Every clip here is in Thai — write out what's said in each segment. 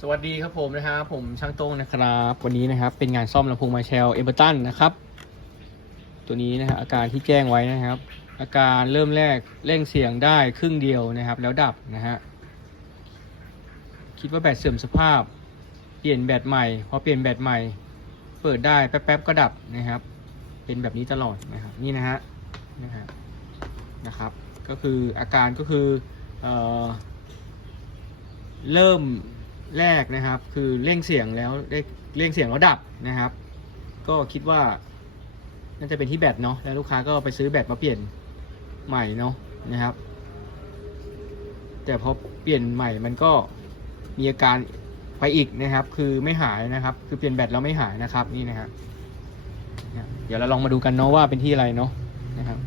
สวัสดีครับผมนะครับผมช่างโต้งนะครับ วันนี้นะครับ เป็นงานซ่อมลำโพงมาเชลเอเบอร์ตันนะครับ ตัวนี้นะฮะอาการที่แจ้งไว้นะครับ อาการเริ่มแรกเร่งเสียงได้ครึ่งเดียวนะครับ แล้วดับนะฮะคิดว่าแบตเสื่อมสภาพ เปลี่ยนแบตใหม่พอเปลี่ยนแบตใหม่ เปิดได้แป๊บๆก็ดับนะครับ เป็นแบบนี้ตลอดนะครับนี่นะฮะนะฮะนะครับ ก็คืออาการก็คือเอ่อเริ่ม แรกนะครับ คือเร่งเสียงแล้วได้เร่งเสียงแล้วดับนะครับ ก็คิดว่าน่าจะเป็นที่แบตเนาะแล้วลูกค้าก็ไปซื้อแบตมาเปลี่ยนใหม่เนาะนะครับ แต่พอเปลี่ยนใหม่มันก็มีอาการไปอีกนะครับ คือไม่หายนะครับ คือเปลี่ยนแบตแล้วไม่หายนะครับนี่นะครับเนี่ยเดี๋ยวเราลองมาดูกันเนาะว่าเป็นที่อะไรเนาะนะครับ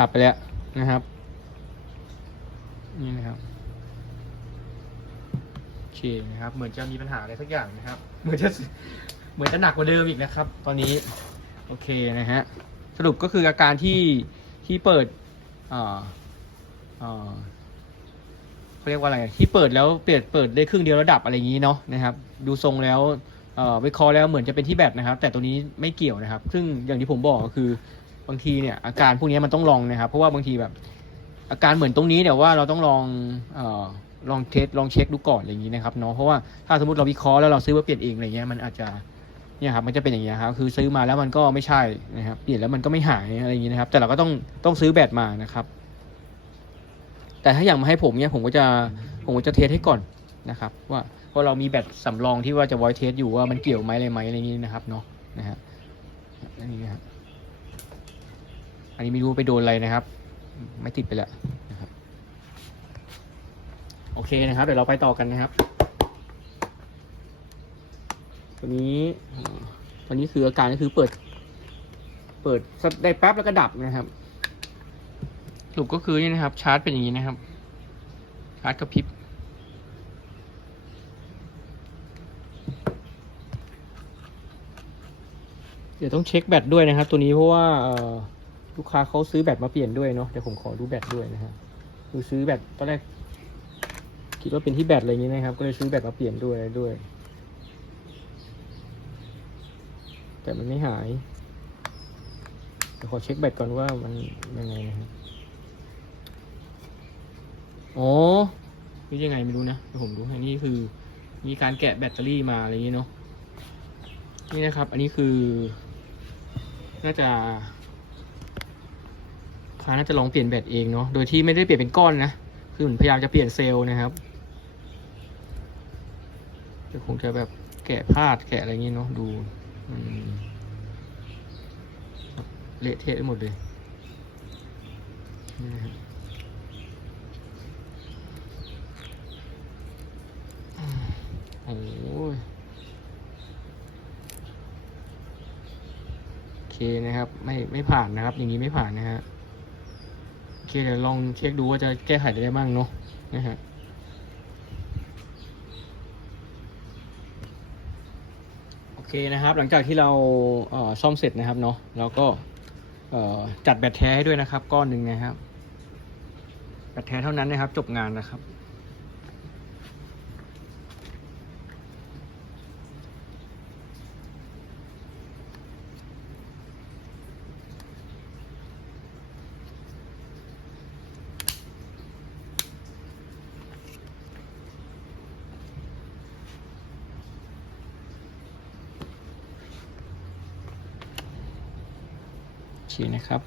ดับไปแล้วนะครับ นี่นะครับโอเคนะครับ เหมือนจะมีปัญหาอะไรสักอย่างนะครับ เหมือนจะเหมือนจะหนักกว่าเดิมอีกนะครับ ตอนนี้โอเคนะฮะสรุปก็คืออาการที่ที่เปิดอ่าอ่าเขาเรียกว่าอะไรที่เปิดแล้วเปิดเปิดได้ครึ่งเดียวแล้วดับอะไรอย่างนี้เนาะนะครับ ดูทรงแล้วเอ่อวิเคราะห์แล้วเหมือนจะเป็นที่แบตนะครับ แต่ตัวนี้ไม่เกี่ยวนะครับ ซึ่งอย่างที่ผมบอกก็คือ บางทีเนี่ยอาการพวกนี้มันต้องลองนะครับ เพราะว่าบางทีแบบ อาการเหมือนตรงนี้เนี่ยว่าเราต้องลองเออลองเทสลองเช็คดูก่อนอย่างนี้นะครับเนาะเพราะว่าถ้าสมมติเราวิเคราะห์แล้วเราซื้อมาเปลี่ยนเองอะไรเงี้ยมันอาจจะเนี่ยครับมันจะเป็นอย่างเงี้ยครับคือซื้อมาแล้วมันก็ไม่ใช่นะครับเปลี่ยนแล้วมันก็ไม่หายอะไรอย่างนี้นะครับ แต่เราก็ต้องต้องซื้อแบตมานะครับ แต่ถ้าอย่างมาให้ผมเนี่ยผมก็จะผมก็จะเทสให้ก่อนนะครับ ว่าเพราะเรามีแบตสำรองที่ว่าจะไว้เทสอยู่ว่ามันเกี่ยวไหมอะไรไหมอะไรอย่างนี้นะครับเนาะนะฮะอันนี้นะครับ อันนี้ไม่รู้ไปโดนอะไรนะครับ ไม่ติดไปแล้วนะครับ โอเคนะครับ เดี๋ยวเราไปต่อกันนะครับ ตัวนี้ตัวนี้คืออาการก็คือเปิด เปิดได้แป๊บแล้วก็ดับนะครับสรุปก็คือนี่นะครับ ชาร์จเป็นอย่างนี้นะครับ ชาร์จกระพริบเดี๋ยวต้องเช็คแบตด้วยนะครับ ตัวนี้เพราะว่า ลูกค้าเขาซื้อแบตมาเปลี่ยนด้วยเนาะเดี๋ยวผมขอดูแบตด้วยนะฮะคือซื้อแบตตอนแรกคิดว่าเป็นที่แบตอะไรอย่างนี้นะครับ ก็เลยซื้อแบตมาเปลี่ยนด้วยด้วย แต่มันไม่หายเดี๋ยวขอเช็คแบตก่อนว่ามันยังไงนะครับอ๋อนี่ยังไงไม่รู้นะเดี๋ยวผมดูให้นี่คือ มีการแกะแบตเตอรี่มาอะไรอย่างนี้เนาะนี่นะครับ อันนี้คือ น่าจะ ค้าน่าจะลองเปลี่ยนแบตเองเนาะ โดยที่ไม่ได้เปลี่ยนเป็นก้อนนะ คือเหมือนพยายามจะเปลี่ยนเซลล์นะครับเดี๋ยวคงจะแบบแกะพลาดแกะอะไรอย่างงี้เนาะ ดูมันเละเทะไปหมดเลยนะครับโอ้ยโอเคนะครับ ไม่ไม่ผ่านนะครับ อย่างนี้ไม่ผ่านนะฮะ เคเดี๋ยวลองเช็คดูว่าจะแก้ไขได้บ้างเนาะนะฮะโอเคนะครับ หลังจากที่เราเซ่อมเสร็จนะครับเนาะเราก็จัดแบตแท้ให้ด้วยนะครับ ก้อนหนึ่งนะครับแบตแท้เท่านั้นนะครับ จบงานนะครับ นะครับ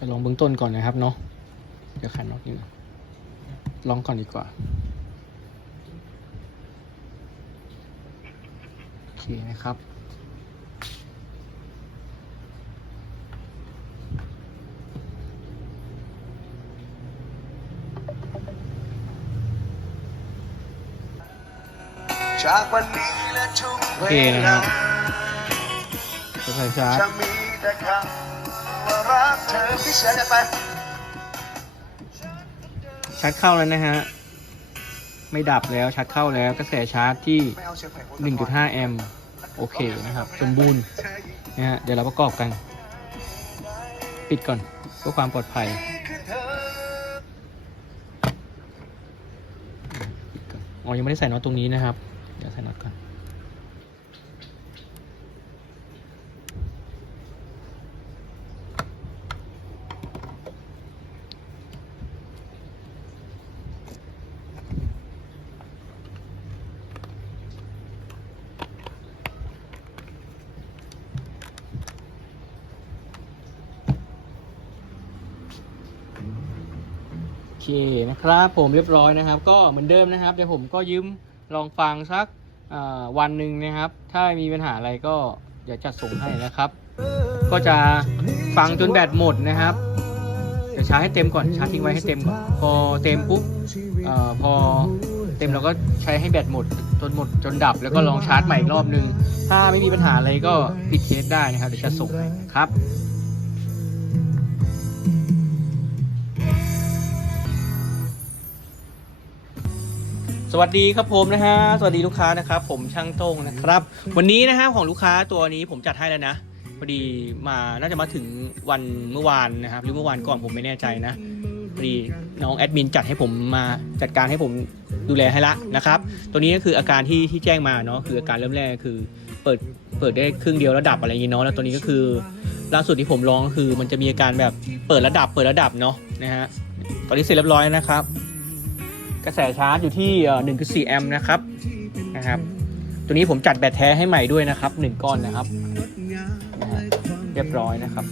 จะลองเบื้องต้นก่อนนะครับเนาะเดี๋ยวขันน็อตนี่นะลองก่อนดีกว่าโอเคนะครับจากวันนี้และทุกโอเวเคนะลาฮะจะใส่ชาร์ รักเธอพี่เชยร์ไปชาร์จเข้าแล้วนะฮะ ไม่ดับแล้วชาร์จเข้าแล้วกระแสชาร์จที่ไม่งเพลง1.5 แอมป์โอเคนะครับ สมบูรณ์นะฮะเดี๋ยวเราประกอบกัน ปิดก่อนเพื่อความปลอดภัยปิดก่อนอ๋อยังไม่ได้ใส่น็อตตรงนี้นะครับ เดี๋ยวใส่น็อตก่อน นะครับ ผมเรียบร้อยนะครับ ก็เหมือนเดิมนะครับเดี๋ยวผมก็ยืมลองฟังสักวันหนึ่งนะครับ ถ้ามีปัญหาอะไรก็เดี๋ยวจัดส่งให้นะครับ ก็จะฟังจนแบตหมดนะครับเดี๋ยวชาร์จให้เต็มก่อนชาร์จทิ้งไว้ให้เต็มก่อนพอเต็มปุ๊บอพอเต็มเราก็ใช้ให้แบตหมดจนหมดจนดับ แล้วก็ลองชาร์จใหม่อีกรอบนึง ถ้าไม่มีปัญหาอะไรก็ปิดเคสได้นะครับเดี๋ยวจะส่งให้ครับ สวัสดีครับผมนะฮะสวัสดีลูกค้านะครับผมช่างโต้งนะครับ วันนี้นะฮะของลูกค้าตัวนี้ผมจัดให้แล้วนะพอดีมาน่าจะมาถึงวันเมื่อวานนะครับหรือเมื่อวานก่อนผมไม่แน่ใจนะพอดีน้องแอดมินจัดให้ผมมาจัดการให้ผมดูแลให้ละนะครับตัวนี้ก็คืออาการที่ที่แจ้งมาเนาะคืออาการเริ่มแรกคือ เปิดเปิดได้ครึ่งเดียวแล้วดับอะไรอย่างี้เนาะแล้วตัวนี้ก็คือล่าสุดที่ผมลองก็คือ มันจะมีอาการแบบเปิดระดับเปิดระดับเนาะนะฮะตอนนี้เสร็จเรียบร้อยนะครับ กระแสชาร์จอยู่ที่เอ่อ1.4แอมป์นะครับนะครับ ตัวนี้ผมจัดแบตแท้ให้ใหม่ด้วยนะครับ 1 ก้อนนะครับ เรียบร้อยนะครับ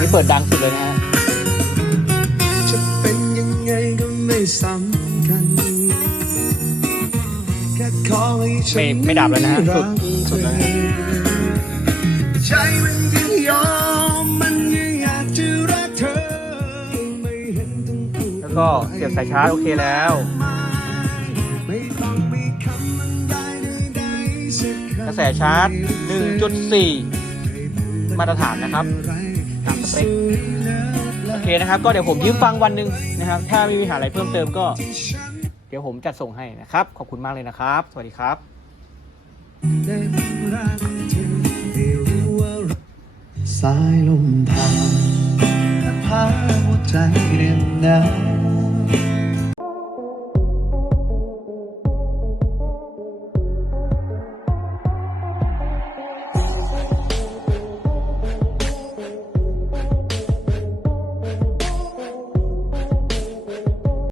นี่เปิดดังสุดเลยนะฮะจะเป็นยังไงก็ไม่สำคัญแค่ขอให้ฉัไม่นไม่ดับแล้วนะฮะสุดสุดแล้ว ก็เสียบสายชาร์จโอเคแล้วไม่ต้องมีคำบรรยายใดสักระแสชาร์จ 1.4 มาตรฐานนะครับตามสเปคโอเคนะครับ ก็เดี๋ยวผมยืมฟังวันหนึ่งนะครับ ถ้าม่มีปัญหาอะไรเพิ่มเติมก็ เดี๋ยวผมจัดส่งให้นะครับ ขอบคุณมากเลยนะครับ สวัสดีครับ สายลมผ่าน พาหัวใจเรียนหนาว